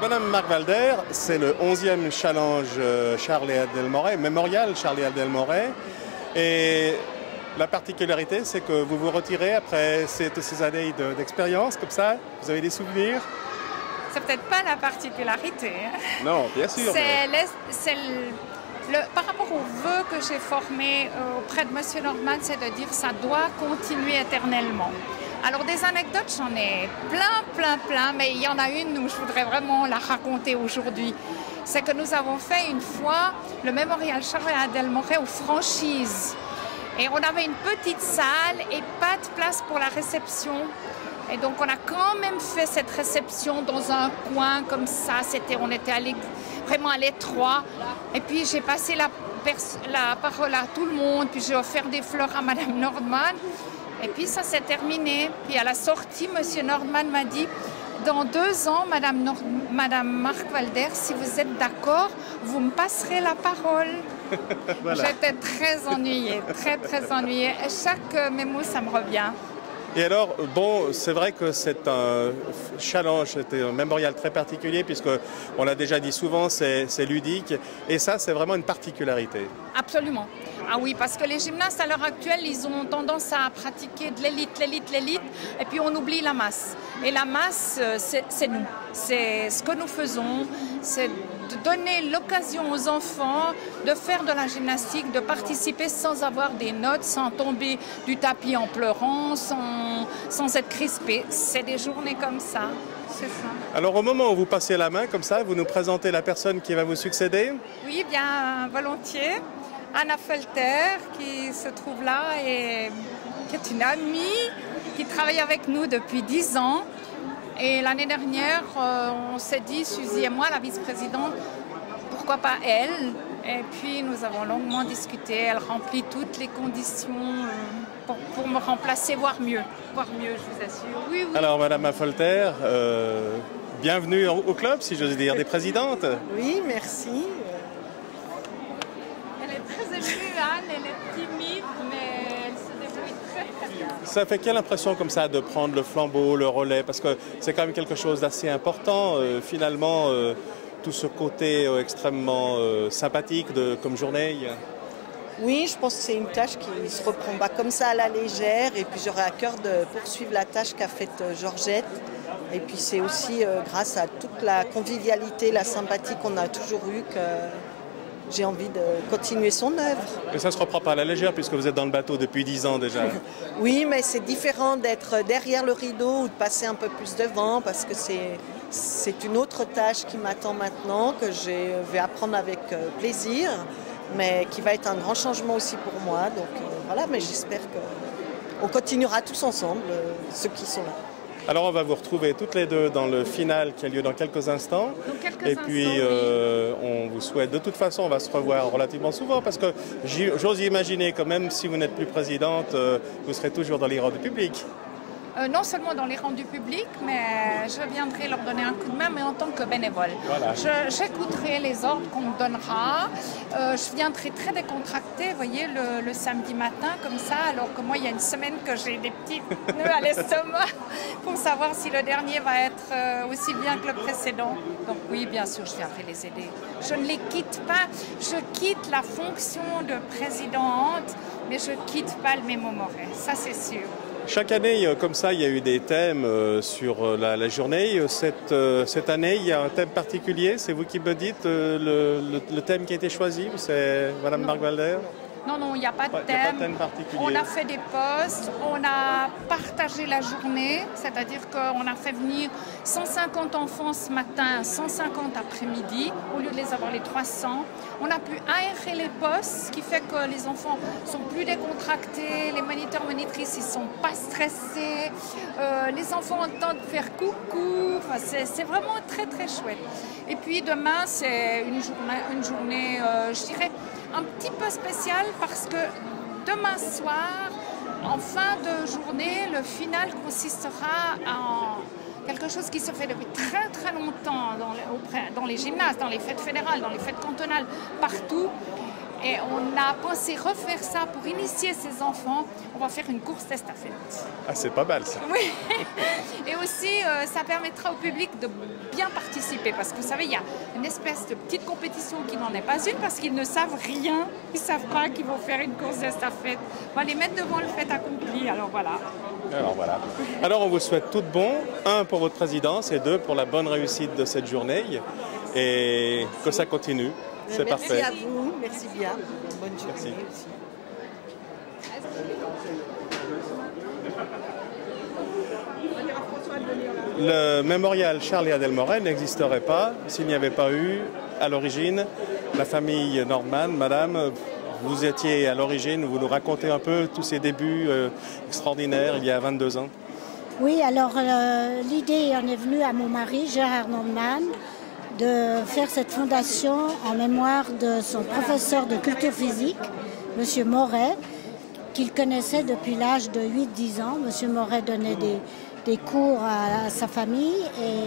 Madame Marc Walder, c'est le 11e challenge Charles et Adèle Moret, mémorial Charles et Adèle Moret. Et la particularité, c'est que vous vous retirez après toutes ces années d'expérience, comme ça. Vous avez des souvenirs? C'est peut-être pas la particularité. Non, bien sûr. Par rapport aux vœux que j'ai formés auprès de M. Nordman, c'est de dire que ça doit continuer éternellement. Alors des anecdotes, j'en ai plein, mais il y en a une où je voudrais vraiment la raconter aujourd'hui. C'est que nous avons fait une fois le mémorial Charles et Adèle Moret aux franchises. Et on avait une petite salle et pas de place pour la réception. Et donc on a quand même fait cette réception dans un coin comme ça. On était vraiment à l'étroit. Et puis j'ai passé la parole à tout le monde. Puis j'ai offert des fleurs à Madame Nordman. Et puis ça s'est terminé. Puis à la sortie, M. Nordman m'a dit, dans 2 ans, Madame Marc Walder, si vous êtes d'accord, vous me passerez la parole. Voilà. J'étais très ennuyée, très ennuyée. Et chaque mémo, ça me revient. Et alors, bon, c'est vrai que c'est un challenge, c'était un mémorial très particulier, puisqu'on l'a déjà dit souvent, c'est ludique. Et ça, c'est vraiment une particularité. Absolument. Ah oui, parce que les gymnastes, à l'heure actuelle, ils ont tendance à pratiquer de l'élite, et puis on oublie la masse. Et la masse, c'est nous. C'est ce que nous faisons, c'est de donner l'occasion aux enfants de faire de la gymnastique, de participer sans avoir des notes, sans tomber du tapis en pleurant, sans être crispé. C'est des journées comme ça, c'est ça. Alors au moment où vous passez la main comme ça, vous nous présentez la personne qui va vous succéder? Oui, bien volontiers. Anna Felter qui se trouve là et qui est une amie qui travaille avec nous depuis 10 ans. Et l'année dernière, on s'est dit, Suzy et moi, la vice-présidente, pourquoi pas elle? Et puis nous avons longuement discuté. Elle remplit toutes les conditions pour me remplacer, voire mieux, je vous assure. Oui, oui. Alors Madame Felter, bienvenue au club, si j'ose dire, des présidentes. Oui, merci. Elle est très émue, Anne, elle est timide, mais elle se débrouille très bien. Ça fait quelle impression comme ça de prendre le flambeau, le relais? Parce que c'est quand même quelque chose d'assez important, finalement, tout ce côté extrêmement sympathique comme journée. Oui, je pense que c'est une tâche qui ne se reprend pas comme ça à la légère, et puis j'aurais à cœur de poursuivre la tâche qu'a faite Georgette. Et puis c'est aussi grâce à toute la convivialité, la sympathie qu'on a toujours eue que j'ai envie de continuer son œuvre. Et ça ne se reprend pas à la légère puisque vous êtes dans le bateau depuis 10 ans déjà. Oui, mais c'est différent d'être derrière le rideau ou de passer un peu plus devant, parce que c'est une autre tâche qui m'attend maintenant, que je vais apprendre avec plaisir, mais qui va être un grand changement aussi pour moi. Donc voilà, mais j'espère qu'on continuera tous ensemble, ceux qui sont là. Alors on va vous retrouver toutes les deux dans le final qui a lieu dans quelques instants. Et puis on vous souhaite, de toute façon on va se revoir relativement souvent, parce que j'ose imaginer que même si vous n'êtes plus présidente, vous serez toujours dans les rangs du public. Non seulement dans les rangs du public, mais je viendrai leur donner un coup de main, mais en tant que bénévole. Voilà. J'écouterai les ordres qu'on me donnera. Je viendrai très décontractée, vous voyez, le samedi matin, comme ça, alors que moi, il y a une semaine que j'ai des petits nœuds à l'estomac pour savoir si le dernier va être aussi bien que le précédent. Donc oui, bien sûr, je viendrai les aider. Je ne les quitte pas. Je quitte la fonction de présidente, mais je ne quitte pas le Mémo Moret, ça c'est sûr. Chaque année, comme ça, il y a eu des thèmes sur la journée. Cette année, il y a un thème particulier. C'est vous qui me dites le thème qui a été choisi, ou c'est Madame Marc Walder? Non, il n'y a pas de thème. Particulier. On a fait des postes, on a partagé la journée, c'est-à-dire qu'on a fait venir 150 enfants ce matin, 150 après-midi, au lieu de les avoir les 300. On a pu aérer les postes, ce qui fait que les enfants sont plus décontractés, les moniteurs, monitrices, ils sont pas stressés, les enfants entendent faire coucou, enfin, c'est vraiment très très chouette. Et puis demain, c'est une journée je dirais, un petit peu spéciale, parce que demain soir, en fin de journée, le final consistera en quelque chose qui se fait depuis très très longtemps dans les gymnases, dans les fêtes fédérales, dans les fêtes cantonales, partout. Et on a pensé refaire ça pour initier ces enfants. On va faire une course d'estafette. Ah, c'est pas mal ça. Oui. Et aussi, ça permettra au public de bien participer. Parce que vous savez, il y a une espèce de petite compétition qui n'en est pas une parce qu'ils ne savent rien. Ils ne savent pas qu'ils vont faire une course d'estafette. On va les mettre devant le fait accompli. Alors voilà. Alors on vous souhaite tout de bon. 1 pour votre présidence et 2 pour la bonne réussite de cette journée. Et que ça continue. C'est parfait. Merci à vous, merci bien. Bonne journée aussi. Le mémorial Charles et Adèle Moret n'existerait pas s'il n'y avait pas eu, à l'origine, la famille Nordman. Madame, vous étiez à l'origine, vous nous racontez un peu tous ces débuts extraordinaires il y a 22 ans. Oui, alors l'idée en est venue à mon mari, Gérard Nordman, de faire cette fondation en mémoire de son professeur de culture physique, M. Moret, qu'il connaissait depuis l'âge de 8-10 ans. M. Moret donnait des cours à sa famille et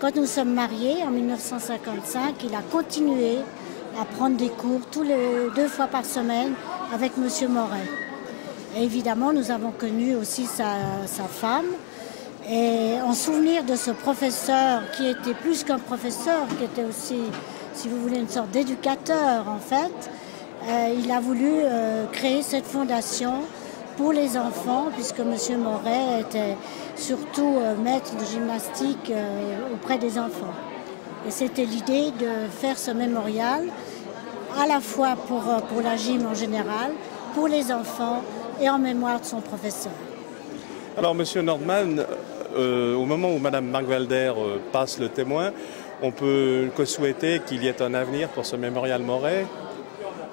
quand nous sommes mariés en 1955, il a continué à prendre des cours 2 fois par semaine avec M. Moret. Et évidemment, nous avons connu aussi sa femme. Et en souvenir de ce professeur qui était plus qu'un professeur, qui était aussi, si vous voulez, une sorte d'éducateur en fait, il a voulu créer cette fondation pour les enfants, puisque M. Moret était surtout maître de gymnastique auprès des enfants. Et c'était l'idée de faire ce mémorial, à la fois pour la gym en général, pour les enfants et en mémoire de son professeur. Alors, M. Nordman, au moment où Mme Markwalder passe le témoin, on peut que souhaiter qu'il y ait un avenir pour ce mémorial Moret.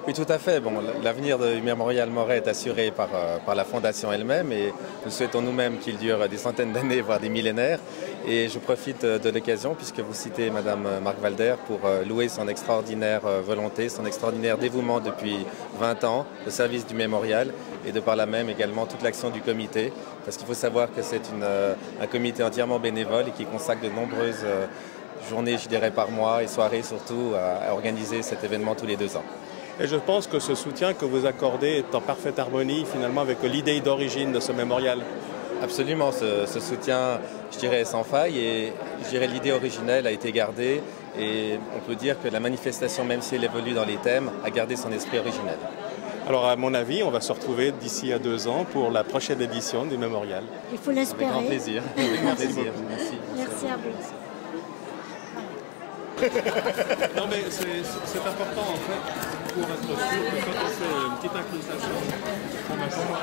Oui, tout à fait. Bon, l'avenir du mémorial Moret est assuré par la Fondation elle-même et nous souhaitons nous-mêmes qu'il dure des centaines d'années, voire des millénaires. Et je profite de l'occasion, puisque vous citez Mme Markwalder, pour louer son extraordinaire volonté, son extraordinaire dévouement depuis 20 ans au service du mémorial et de par là même également toute l'action du comité. Parce qu'il faut savoir que c'est un comité entièrement bénévole et qui consacre de nombreuses journées, je dirais, par mois et soirées surtout à organiser cet événement tous les 2 ans. Et je pense que ce soutien que vous accordez est en parfaite harmonie finalement avec l'idée d'origine de ce mémorial. Absolument, ce soutien, je dirais, est sans faille et je dirais l'idée originelle a été gardée et on peut dire que la manifestation, même si elle évolue dans les thèmes, a gardé son esprit originel. Alors à mon avis, on va se retrouver d'ici à 2 ans pour la prochaine édition du mémorial. Il faut l'espérer. Avec grand plaisir. Avec grand plaisir. Merci à vous. Non mais c'est important en fait pour être sûr que quand on fait une petite incrustation, on a vraiment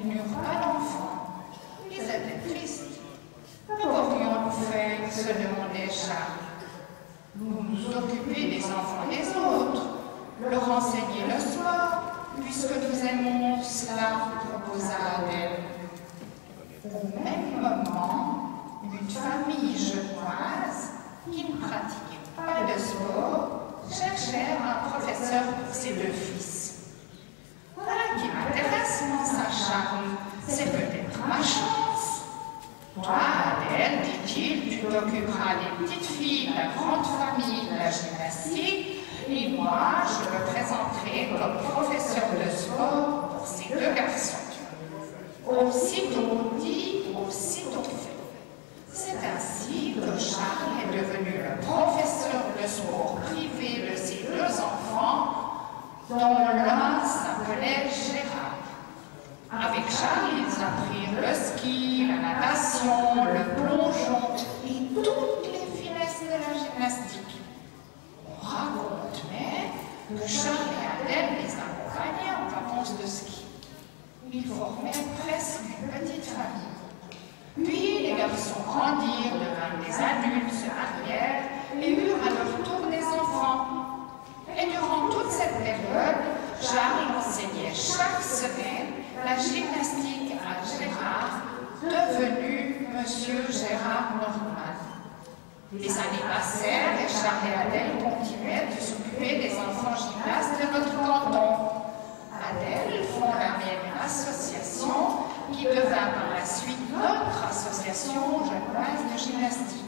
Ils n'eurent pas d'enfants. Ils étaient tristes. Que pourrions-nous faire, se demandait Charles. Nous occuper des enfants des autres, leur enseigner le sport, puisque nous aimons cela, proposa Adèle. Au même moment, une famille genevoise qui ne pratiquait pas de sport cherchait un professeur pour ses deux fils. Voilà qui m'intéresse, pensa Charles, c'est peut-être ma chance. Toi, Adèle, dit-il, tu t'occuperas des petites filles de la grande famille de la gymnastique, et moi, je me présenterai comme professeur de sport pour ces deux garçons. Aussitôt dit, aussitôt fait. C'est ainsi que Charles est devenu le professeur de sport privé de ses deux enfants, dont l'un s'appelait Gérard. Avec Charles, ils apprirent le ski, la natation, le plongeon et toutes les finesses de la gymnastique. On raconte même que Charles et Adèle les accompagnaient en vacances de ski. Ils formaient presque une petite famille. Puis les garçons grandirent, devinrent des adultes, se marièrent et eurent à leur tour des enfants. Et durant toute cette période, Charles enseignait chaque semaine la gymnastique à Gérard, devenu Monsieur Gérard Norman. Les années passèrent et Charles et Adèle continuaient de s'occuper des enfants gymnastes de notre canton. Adèle fonda même une association qui devint par la suite notre association genevoise de gymnastique.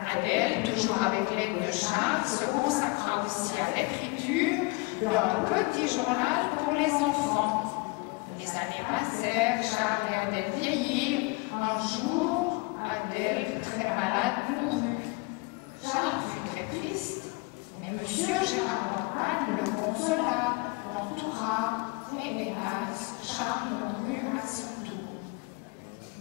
Adèle, toujours avec l'aide de Charles, se consacra aussi à l'écriture d'un petit journal pour les enfants. Les années passèrent, Charles et Adèle vieillirent. Un jour, Adèle, très malade, mourut. Charles fut très triste, mais Monsieur Gérard Norman le consola, l'entoura, et hélas, Charles mourut à son tour.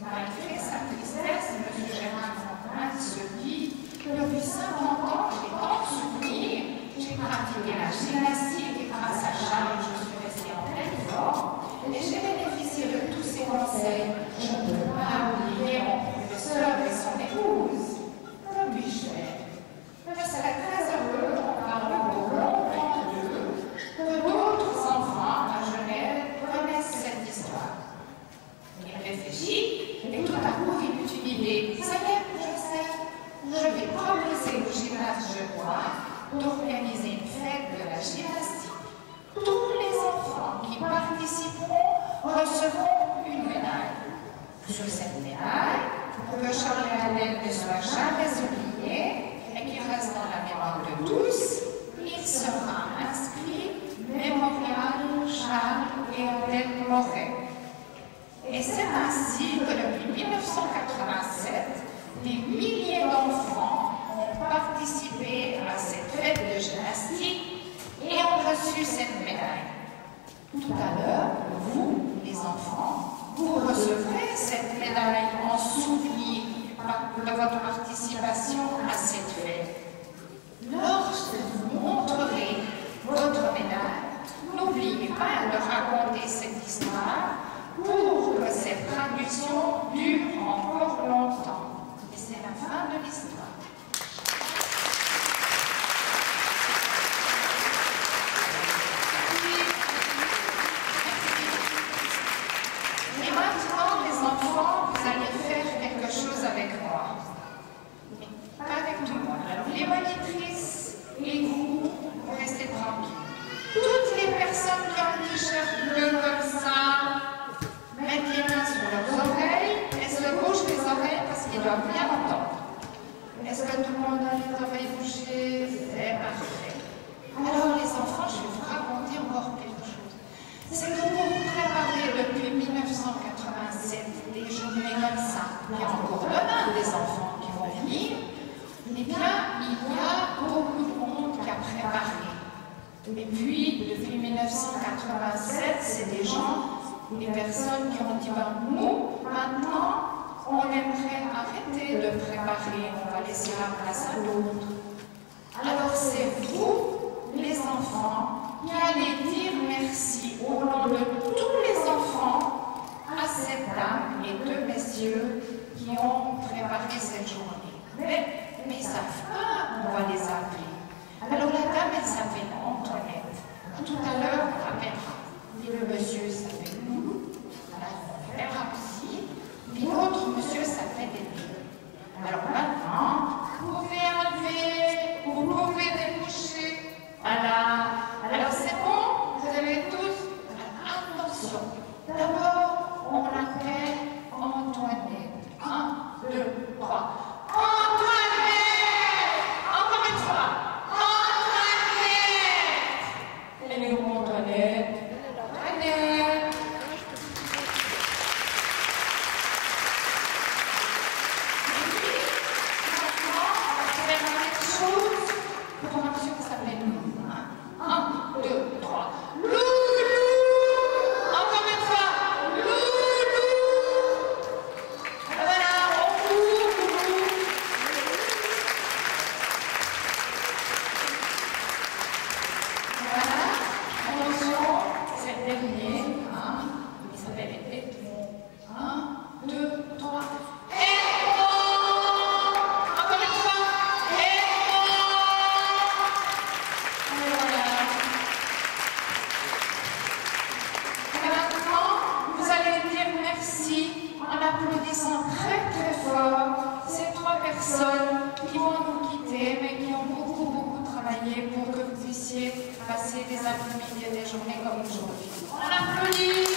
Malgré sa tristesse, M. Gérard Norman se dit que depuis 50 ans, j'ai tant souffert, j'ai pratiqué la gymnastique et grâce à Charles, je suis restée en pleine forme et j'ai bénéficié de tous ses conseils. Je ne peux pas oublier mon professeur et son épouse. Que puis-je faire? Je serais très heureux en parlant pour longtemps d'eux, que d'autres enfants à Genève connaissent cette histoire. Il réfléchit et tout à coup il eut une idée. Ça y est, je sais, je vais proposer au gymnase genevois d'organiser une fête de la gymnastique. Tous les enfants qui participeront recevront une médaille. Sur cette médaille, pour que Charles et Adèle ne soient jamais oubliés et qu'il reste dans la mémoire de tous, il sera inscrit Mémorial Charles et Adèle Moret. Et c'est ainsi que depuis 1987, des milliers d'enfants ont participé à cette fête de gymnastique et ont reçu cette médaille. Tout à l'heure, vous, les enfants, vous recevrez cette médaille en souvenir de votre participation à cette fête. Lorsque vous montrerez votre médaille, n'oubliez pas de raconter cette histoire pour que cette tradition dure encore longtemps. Et c'est la fin de l'histoire. Et maintenant, les enfants, vous allez faire quelque chose avec moi. Mais pas avec tout le monde. Alors, les monitrices et vous restez tranquilles. Toutes les personnes qui ont un t-shirt bleu comme ça, mettent les mains sur leurs oreilles et se bougent les oreilles parce qu'ils doivent bien entendre. Est-ce que tout le monde a les oreilles bouchées? C'est parfait. Alors les enfants, je vais vous raconter encore quelque chose. C'est que pour vous préparer depuis 1987 des journées comme ça, il y a encore demain des enfants qui vont venir, eh bien, il y a beaucoup de monde qui a préparé. Et puis, depuis 1987, c'est des gens, des personnes qui ont dit, ben, nous, maintenant, on aimerait arrêter de préparer, on va laisser la place à l'autre. Alors c'est vous, les enfants, qui allez dire merci au nom de tous les enfants D'abord, on l'appelle Antoinette. 1, 2, 3. Antoinette! Encore une fois. Antoinette! Elle est où, Antoinette? Antoinette! Pour un monsieur qui s'appelle Loulou. 1, 2, 3. Loulou! Encore une fois. Loulou! Voilà, on court, Loulou. Voilà. Attention, c'est le dernier. Il s'appelle Edmond. 1, 2, 3. Très très fort ces 3 personnes qui vont nous quitter mais qui ont beaucoup travaillé pour que vous puissiez passer des après-midi et des journées comme aujourd'hui. On applaudit.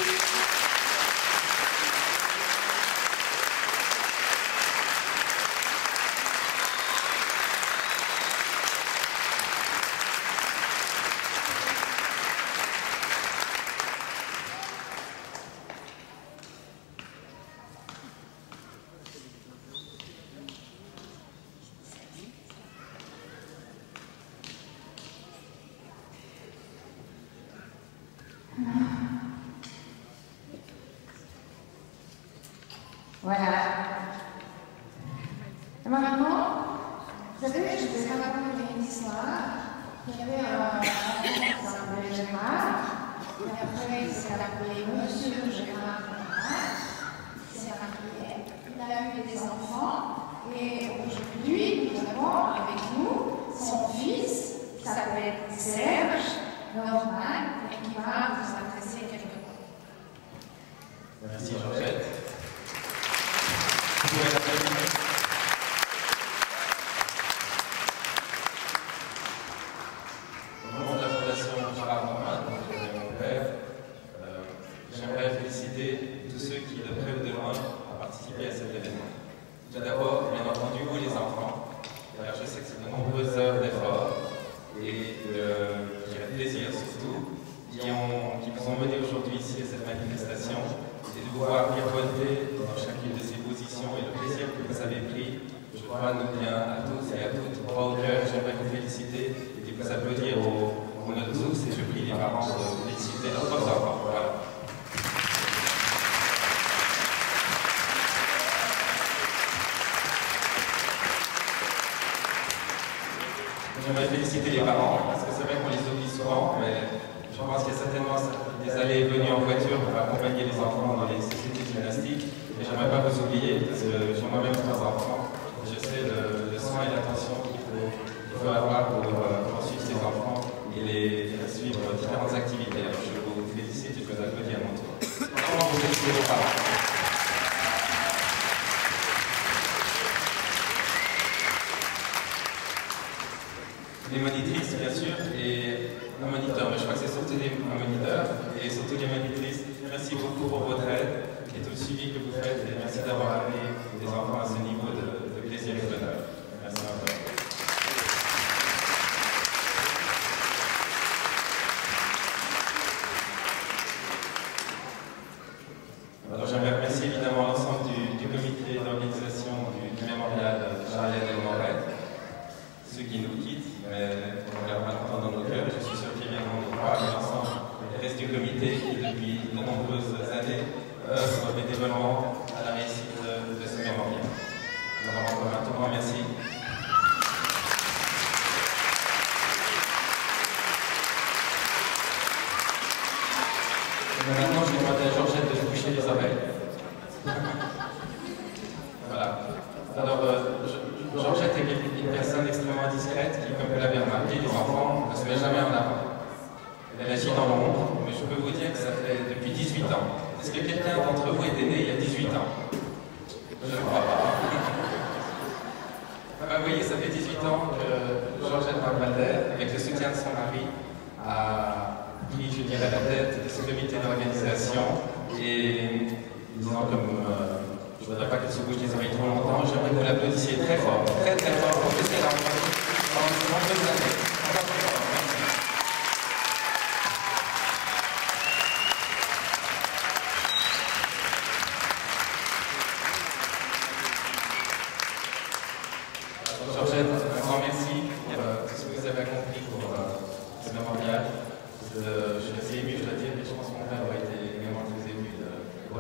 Voilà. Et maintenant, vous savez, je vous ai raconté une histoire. Il y avait un enfant qui s'appelait Gérard, et après il s'est appelé Monsieur Gérard Morin. Il s'est marié, il a eu des enfants, et aujourd'hui, nous avons avec nous son fils, qui s'appelle Serge Norman, et qui va vous adresser quelques mots. Merci Georgette. Au nom de la Fondation Gérard Norman, mon père, j'aimerais féliciter tous ceux qui, de près ou de loin, ont participé à cet événement. Tout d'abord, bien entendu, vous les enfants, car je sais que c'est de nombreuses heures d'efforts et de plaisir surtout, qui vous ont mené aujourd'hui ici à cette manifestation, et de pouvoir miroiter dans chacune de ces positions et le plaisir que vous avez pris. Je crois nous bien à tous et à toutes, droit au cœur. J'aimerais vous féliciter et vous applaudir au nom de tous, et je prie les parents de féliciter leurs enfants. Voilà. J'aimerais féliciter les parents, parce que c'est vrai qu'on les oublie souvent, mais je pense qu'il y a certainement des allées et venues en voiture pour accompagner les enfants dans les sociétés gymnastiques. Et j'aimerais pas vous oublier, parce que j'ai moi-même 3 enfants. Et je sais le soin et l'attention qu'il faut avoir pour suivre ces enfants et les suivre différentes activités. Alors je vous félicite et je vous applaudis à mon tour. Comment vous félicitez vos parents? Les monitrices, bien sûr, et nos moniteurs, mais je crois que c'est surtout les moniteurs et surtout les monitrices. Merci beaucoup pour votre aide et tout le suivi que vous faites, et merci d'avoir amené les enfants à ce niveau de plaisir et de bonheur. Merci encore. Alors j'aimerais remercier évidemment l'ensemble du comité d'organisation du mémorial Charles-Moret, ceux qui nous quittent, mais on les remet longtemps dans nos cœurs, et je suis sûr qu'ils viendront nous voir, et l'ensemble du reste du comité qui depuis de nombreuses années œuvre bénévolement à la réussite de ce mémorial. Alors encore un tout grand merci. Et maintenant je vais demander à Georgette de se boucher les oreilles. Voilà. Alors Georgette est une personne extrêmement discrète qui, comme vous l'avez remarqué, les enfants ne se met jamais en avant. Elle agit dans l'ombre, mais je peux vous dire que ça fait depuis 18 ans. Est-ce que quelqu'un d'entre vous était né il y a 18 ans? Je ne crois pas. Vous voyez, ça fait 18 ans que Georgette Valder, avec le soutien de son mari, a pris, je dirais, la tête de ce comité d'organisation. Et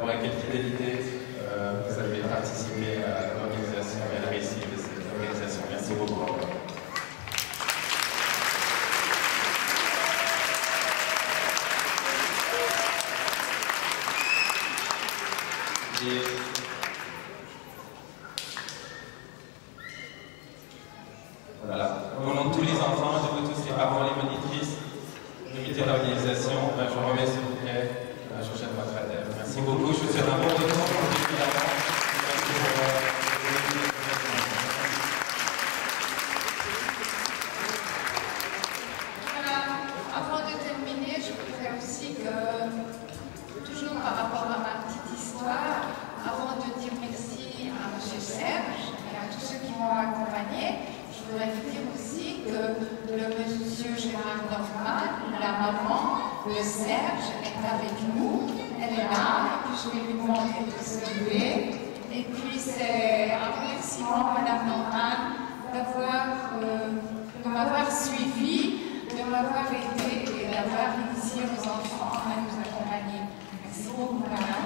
voir avec quelle fidélité vous avez participé à l'organisation et à la réussite de cette organisation. Merci beaucoup. Voilà. Au nom de tous les enfants, de tous les parents, les monitrices, le comité d'organisation, je vous remets s'il vous plaît Georgette Matrader. Merci beaucoup. Je vous souhaite un bon retour. Voilà. Avant de terminer, je voudrais aussi que, toujours par rapport à ma petite histoire, avant de dire merci à M. Serge et à tous ceux qui m'ont accompagné, je voudrais vous dire aussi que le monsieur Gérard Norman, la maman, le Serge, est avec nous. Elle est là, et puis je vais lui demander de se lever. Et puis c'est un remerciement, Madame Norman, de m'avoir suivi, de m'avoir aidé et d'avoir initié nos enfants à nous accompagner. Merci beaucoup, Madame.